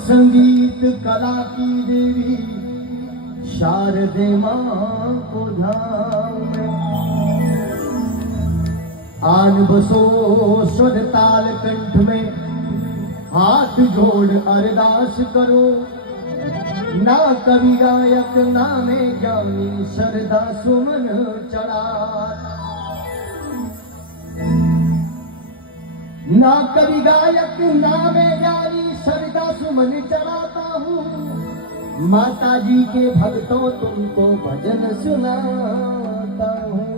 संगीत कला की देवी शारदे मां को धाम में आन बसो स्वर ताल कंठ में हाथ जोड़ अरदास करो। ना कवि गायक ना में ज्ञानी श्रद्धा सुमन चढ़ा। ना कवि गायक ना में ज्ञानी श्रद्धा सुमन चढ़ाता हूँ। माता जी के भक्तों तुमको भजन सुनाता हूँ।